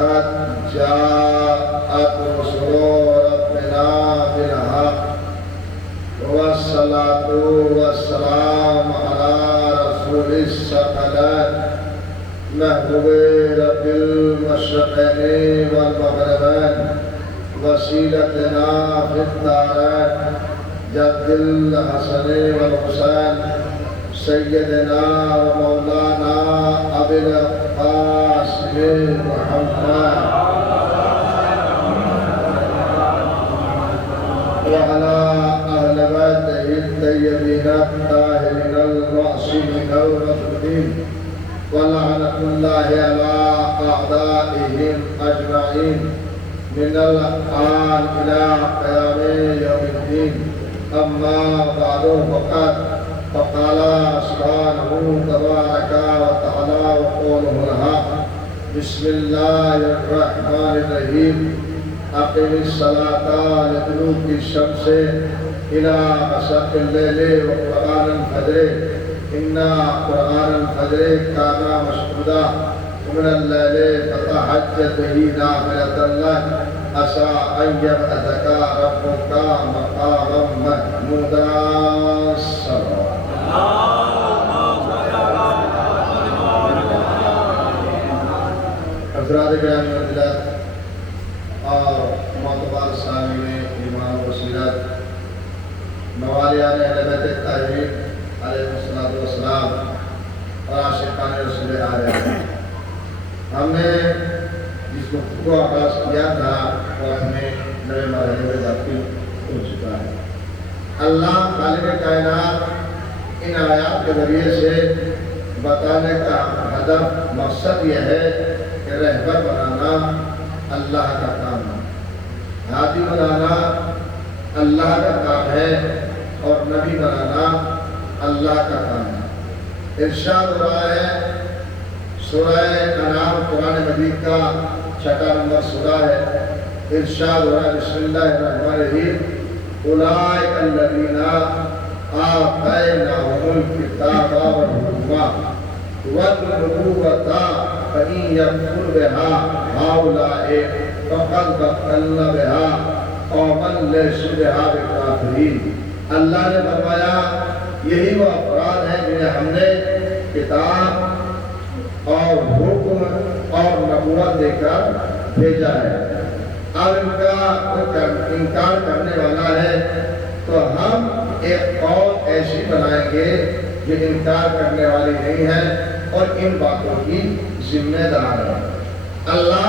قد جاءت رسل ربنا بالحق والصلاة والسلام على رسول الثقلين محبوب رب المشرقين والمغربين وسيلتنا في الدارين جد الحسن والحسين سيدنا ومولانا أبي القاسم محمد وعلى أهل بيته الطيبين الطاهرين المعصومين المفقودين ولعنة الله على أعدائهم أجمعين من الآن إلى قيام يوم الدين. أما بعد فقال سبحانه تبارك وتعالى وقوله الحق بسم الله الرحمن الرحيم أقم الصلاة لدلوك الشمس إلى غسق الليل وقرآن الفجر إن قرآن الفجر كان مشهودا ومن الليل فتهجد به نافلة لك عسى أن يبعثك ربك مقاما محمودا. حضرات گرامی فضیلت اور معتبر سامعین ایمان و بصیرت، موالیان اہل بیت الطاہرین علیہ السلام اور عاشقان رسول آلہ، ہم نے جس وقت کو آغاز کیا تھا وہ اپنے نئے مرحلے میں داخل ہو چکا ہے. اللہ خالق کائنات ان آیات کے ذریعے سے بتانے کا ہدف مقصد یہ ہے کہ رہبر بنانا اللہ کا کام ہے، ہادی بنانا اللہ کا کام ہے اور نبی بنانا اللہ کا کام ہے. ارشاد ہو رہا ہے سورہ انعام قرآن مجید کا 6 نمبر سورہ ہے. ارشاد ہو رہا ہے بسم اللہ الرحمن الرحیم اولئک الذین آتیناہم الکتاب والحکمہ والنبوۃ فإن يكفر بها هؤلاء فقد وكلنا بها قوما ليسوا بها بكافرين. اللہ نے فرمایا یہی وہ افراد ہیں جنہیں ہم نے کتاب اور حکم اور نبوت دے کر بھیجا ہے. اب ان کا انکار کرنے والا ہے تو ہم ایک قوم ایسی بنائیں گے جو انکار کرنے والی نہیں ہے اور ان باتوں کی ذمہ دار ہے. اللہ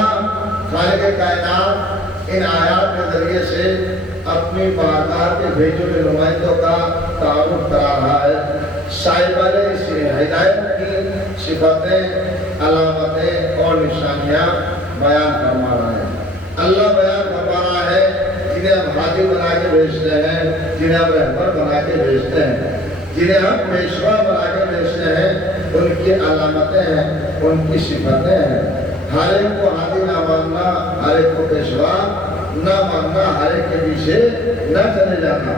خالق کائنات ان آیات کے ذریعے سے اپنی بارگاہ کے بھیجے ہوئے نمائندوں کا تعارف کرا رہا ہے. صاحبان اس ہدایت کی صفتیں، علامتیں اور نشانیاں بیان فرما رہا ہے. اللہ بیان فرما رہا ہے جنہیں ہم ہادی بنا کے بھیجتے ہیں، جنہیں ہم رہبر بنا کے بھیجتے ہیں، جنہیں ہم پیشوا بنا کے بھیجتے ہیں، ان کی علامتیں ہیں، ان کی صفتیں ہیں. ہر ایک کو ہادی نہ ماننا، ہر ایک کو پیشوا نہ ماننا، ہر ایک کے پیچھے نہ چلے جانا.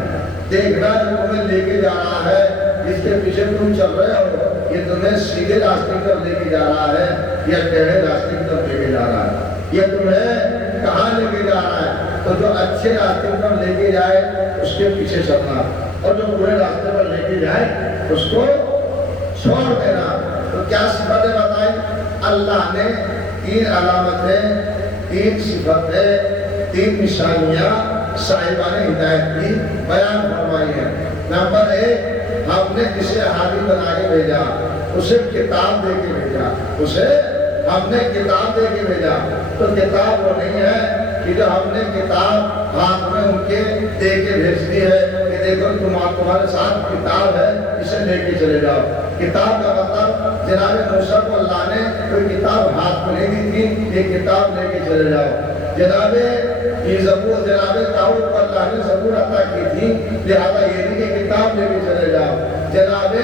دیکھنا جو تمہیں لے کے جا رہا ہے، جس کے پیچھے تم چل رہے ہو، یہ تمہیں سیدھے راستے پر لے کے جا رہا ہے یا ٹیڑھے راستے پر لے کے جا رہا ہے، یہ تمہیں کہاں لے کے جا رہا ہے. تو جو اچھے راستے پر لے کے جائے اس کے پیچھے چلنا، اور جو برے راستے پر لے کے جائے اس کو چھوڑ دینا. تو کیا صفتیں بتائی اللہ نے؟ 3 علامتیں، 3 صفتیں، 3 نشانیاں صاحبان ہدایت کی بیان فرمائی ہیں. نمبر 1، ہم نے جسے ہادی بنا کے بھیجا اسے کتاب دے کے بھیجا. اسے ہم نے کتاب دے کے بھیجا. تو کتاب وہ نہیں ہے کہ جو ہم نے کتاب ہاتھ میں ان کے دے کے بھیج دی ہے کہ دیکھو تمہارے ساتھ کتاب ہے، اسے لے کے چلے جاؤ. کتاب کا مطلب جناب موسیٰ کو اللہ نے کوئی کتاب ہاتھ میں نہیں دی تھی، یہ کتاب لے کے چلے جاؤ. جناب داؤد کو اللہ نے زبور عطا کی تھی، لہذا یہ نہیں کہ کتاب لے کے چلے جاؤ. جناب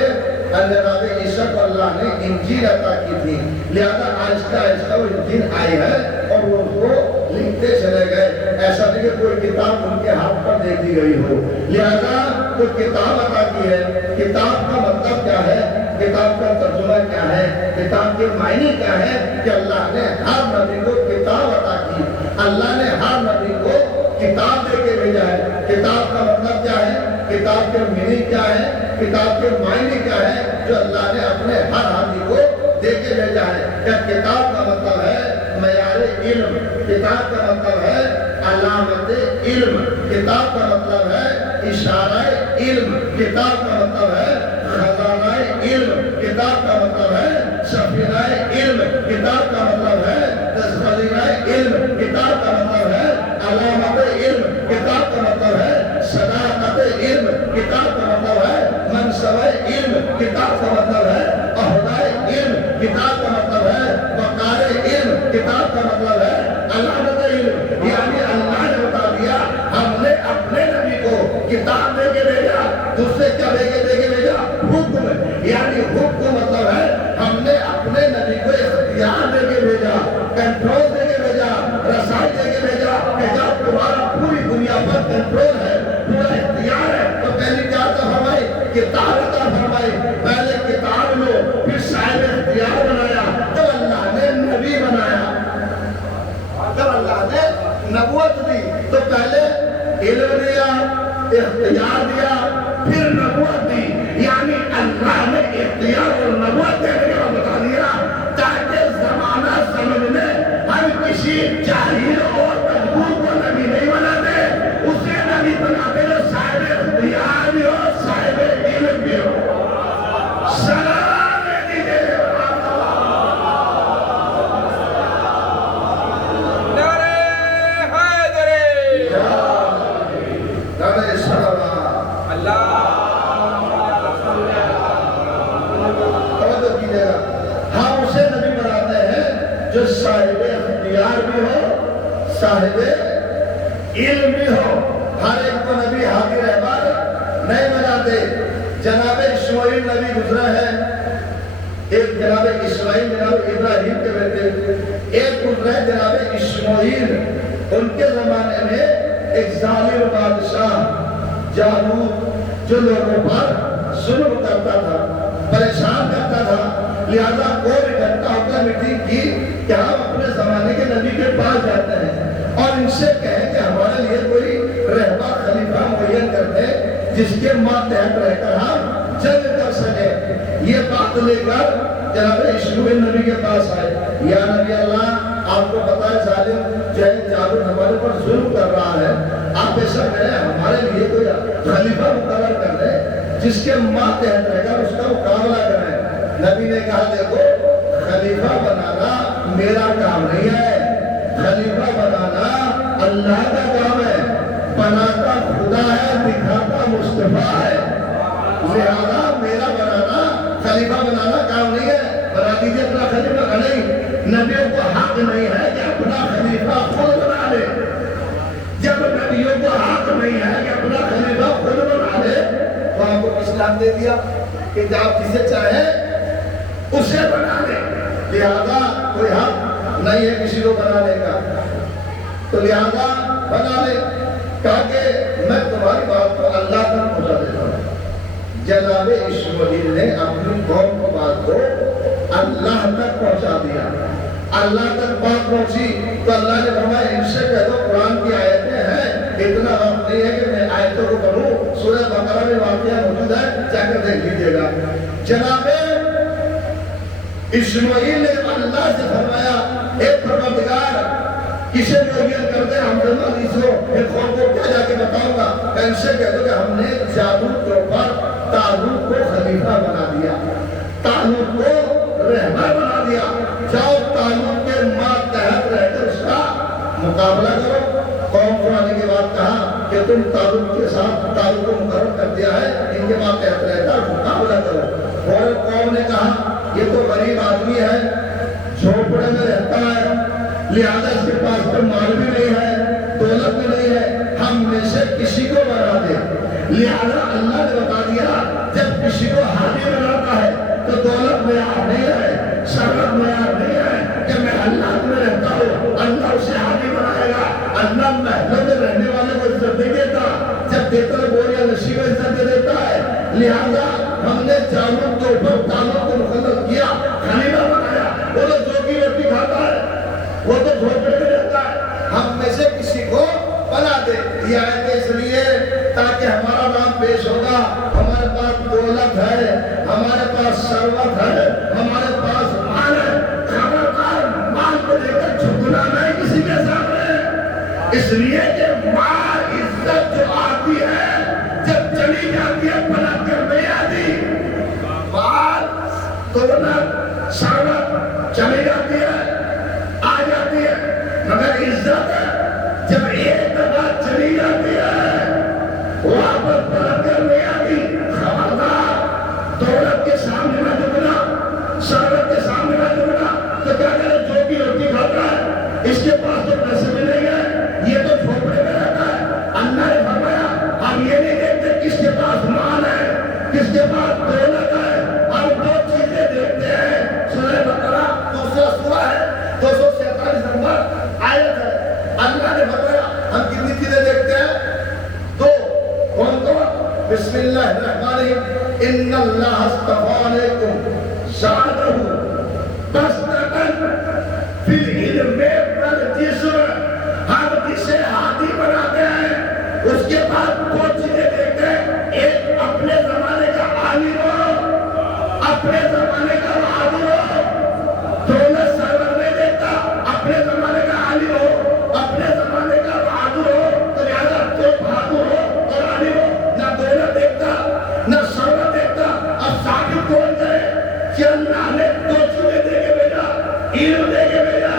عیسیٰ کو اللہ نے انجیل عطا کی تھی، لہذا آہستہ آہستہ وہ انجیل آئی ہے اور وہ اس کو لکھتے چلے گئے. ایسا نہیں کہ کوئی کتاب ان کے ہاتھ پر دے دی گئی ہو. لہذا کوئی کتاب عطا کی ہے. کتاب کا مطلب کیا ہے؟ کتاب کا ترجمہ کیا ہے، کتاب کے معنی کیا ہے کہ اللہ نے ہر نبی کو کتاب عطا کی، اللہ نے ہر نبی کو کتاب دے کے بھیجا ہے۔ کتاب کا مطلب کیا ہے، کتاب کے معنی کیا ہے، کتاب کے معنی کیا ہے جو اللہ نے اپنے ہر نبی کو دے کے بھیجا ہے۔ کہ کتاب کا مطلب ہے معیار علم، کتاب کا مطلب ہے علامت علم، کتاب کا مطلب ہے اشارہ علم، کتاب کا مطلب ہے خزانہ علم، کتاب کا مطلب ہے سفینہ علم، کتاب کا مطلب ہے خزینہ علم، کتاب کا مطلب ہے علامت علم، کتاب کا مطلب ہے صداقت علم، کتاب کا مطلب ہے منصب علم، کتاب کا مطلب ہے عہدہ علم، کتاب کا مطلب ہے وقار علم، کتاب کا مطلب ہے علامت علم۔ یعنی اللہ نے بتا دیا ہم نے اپنے نبی کو کتاب دے کے بھیجا، دوسرے کیا دے کے بھیجا؟ حکم۔ یعنی حکم مطلب ہے ہم نے اپنے نبی کو اختیار دے کے بھیجا، کنٹرول دے کے بھیجا، رسائی دے کے بھیجا کہ جب تمہارا پوری دنیا پر کنٹرول ہے، پورا اختیار ہے، تو پہلی کیا عطا فرمائی؟ کتاب عطا فرمائی۔ پہلے کتاب لو، پھر صاحب اختیار بنایا، جب اللہ نے نبی بنایا، جب اللہ نے نبوت دی تو پہلے علم دیا، اختیار دیا، پھر نبوت دی۔ یعنی اللہ نے اختیار اور نبوت دینے کا بتا دیا تاکہ زمانہ زمن میں ہم کسی جاہل اور مجبور کو نبی نہیں بناتے، اسے نبی بناتے جو صاحب اختیار بھی ہو، صاحب علم بھی ہو۔ سلام دیجیے جو صاحب اختیار بھی ہو، صاحب علم بھی ہو۔ ہر ایک کو نبی حاضر احبار نہیں بناتے۔ جناب اسماعیل نبی گزرا ہے، ایک جناب اسماعیل جناب ابراہیم کے بیٹے، ایک گزرا ہے جناب اسماعیل۔ ان کے زمانے میں ایک ظالم بادشاہ جالوت جو لوگوں پر ظلم کرتا تھا، پریشان کرتا تھا، لہذا کوئی اکٹھا ہو کر میٹنگ کی کہ ہم اپنے زمانے کے نبی کے پاس جاتے ہیں اور ان سے کہیں کہ ہمارے لیے کوئی رہبر خلیفہ معین کر دے جس کے ماتحت رہ کر ہم جنگ کر سکیں۔ یہ بات لے کر جناب اسماعیل نبی کے پاس آئے، یا نبی اللہ آپ کو پتا ہے ظالم جالوت ہمارے پر ظلم کر رہا ہے، آپ ایسا کریں ہمارے لیے کوئی خلیفہ مقرر کر دے جس کے ماتحت رہ کر اس کا مقابلہ کریں۔ نبی نے کہا دیکھو خلیفہ بنانا میرا کام نہیں ہے، خلیفہ بنانا اللہ کا کام ہے، بناتا خدا ہے، دکھاتا مصطفیٰ ہے، لہذا میرا بنانا خلیفہ بنانا کام نہیں ہے، بنا دیجیے اپنا خلیفہ۔ نہیں، نبیوں کو حق نہیں ہے کہ اپنا خلیفہ خود بنا لے۔ جب نبیوں کو حق نہیں ہے کہ اپنا خلیفہ خود بنا لے تو آپ کو اسلام دے دیا کہ آپ جسے چاہیں اسے بنا لے، لہذا کوئی حق نہیں ہے کسی کو بنانے کا، تو لہذا بنا لے۔ کہا کہ میں تمہاری بات کو اللہ تک پہنچا دیتا ہوں۔ جناب اسماعیل نے اپنی قوم کو بات کو اللہ تک پہنچا دیا، اللہ تک بات پہنچی تو اللہ نے فرمایا ان سے کہہ دو قرآن کی آیتیں ہیں، اتنا وقت نہیں ہے کہ میں آیتوں کو پڑھوں، سورہ بقرہ میں واقعہ موجود ہے، جا کر دیکھ لیجیے گا۔ جناب اسماعیل نے اللہ سے فرمایا اے پروردگار کسے معین کر دے، ہم زمان اسو ایک قوم کو کیا جا کے بتاؤں گا، ان سے کہہ دو کہ ہم نے جالوت کے اوپر طالوت کو خلیفہ بنا دیا، طالوت کو رہبر بنا دیا، جاؤ طالوت کے ماتحت رہ کر اس کا مقابلہ کرو۔ قوم کو آنے کے بعد کہا کہ تم طالوت کے ساتھ طالوت کو مقرر کر دیا ہے، ان کے ماتحت رہ کر مقابلہ کرو۔ اور قوم نے کہا یہ تو غریب آدمی ہے، جھوپڑے میں رہتا ہے، لہذا اس کے پاس پر مال بھی نہیں ہے، دولت بھی نہیں ہے، ہم میں سے کسی کو بنا دے۔ لہذا اللہ نے بتا دیا جب کسی کو حامی بناتا ہے تو دولت معیار نہیں ہے، شرف معیار نہیں ہے کہ میں اللہ میں رہتا ہوں اللہ اسے حامی بنائے گا۔ اللہ محلوں میں رہنے والے کو عزت نہیں دیتا، جب دیتا ہے بوریا نشی کو عزت دے دیتا ہے۔ لہذا ہم نے جالوت کے اوپر وہ تو جھوپڑے میں رہتا ہے، ہم میں سے کسی کو بنا دے۔ یہ آیت اس لیے تاکہ ہمارا نام پیش ہوگا، ہمارے پاس دولت ہے، ہمارے پاس ثروت ہے، ہمارے پاس مال ہے، خبردار مال کو لے کر جھکنا نہیں کسی کے سامنے، اس لیے کہ مال عزت جو آتی ہے جب چلی جاتی ہے پلٹ کر نہیں آتی۔ مال دولت ثروت چلی جاتی ہے آ جاتی ہے، مگر عزت جب ایک دفعہ چلی جاتی ہے واپس پلٹ کر نہیں آتی۔ خبردار دولت کے سامنے نہ جھکنا، ثروت کے سامنے نہ جھکنا۔ تو کیا کرے، جو بھی روٹی کھاتا ہے اس کے پاس تو پیسے بھی نہیں ہے، یہ تو جھوپڑے میں رہتا ہے۔ اللہ نے فرمایا ہم یہ نہیں دیکھتے کس کے پاس مال ہے، کس کے پاس دولت ہے، ہم دو چیزیں دیکھتے ہیں۔ سورہ بقرہ دوسرا سورہ ہے، 247 نمبر آیت ہے۔ اللہ نے فرمایا ہم کتنی چیزیں دیکھتے ہیں؟ دو، کون کون؟ بسم اللہ الرحمن الرحیم، ان اللہ اصطفیٰ علیکم زادہ بسطۃ فی العلم والجسم۔ ہم جسے ہادی بناتے ہیں اس کے بعد دو چیزیں دیکھتے ہیں، ایک اپنے زمانے کا عالم ہو، اپنے زمانے کا بہادر ہو۔ دولت ثروت نہیں دیکھتا، اپنے زمانے کا عالم ہو، اپنے زمانے کا بہادر ہو۔ تو لہٰذا تو بہادر ہو اور عالم ہو، نہ دولت دیکھتا نہ ثروت دیکھتا۔ اب ثابت کون کرے کہ اللہ نے دو چیزیں دے کے بھیجا، علم دے کے بھیجا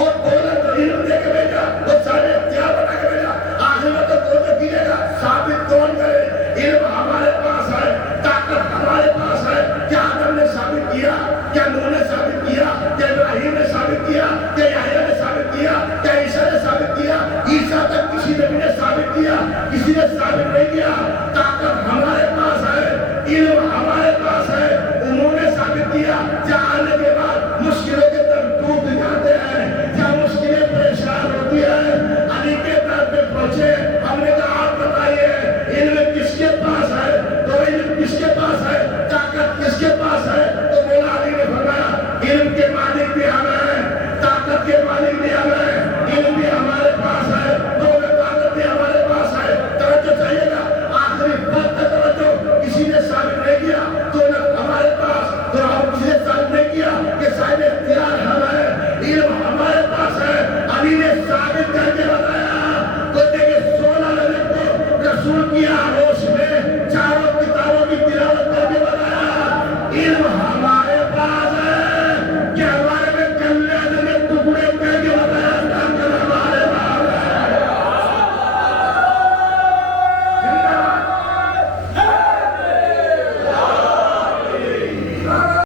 اور دولت علم دے کے بھیجا، وہ سارے اختیار بنا کے بھیجا۔ آخر میں تو دولت دیجیے گا، ثابت کون کرے؟ علم ہمارے پاس ہے، طاقت ہمارے پاس ہے۔ کیا آدم نے ثابت کیا؟ کیا نوح نے ثابت کیا؟ کیا ابراہیم نے ثابت کیا؟ کیا یحییٰ نے ثابت کیا؟ کیا عیسیٰ نے ثابت کیا؟ عیسیٰ تک کسی نبی نے ثابت کیا؟ کسی نے ثابت نہیں کیا۔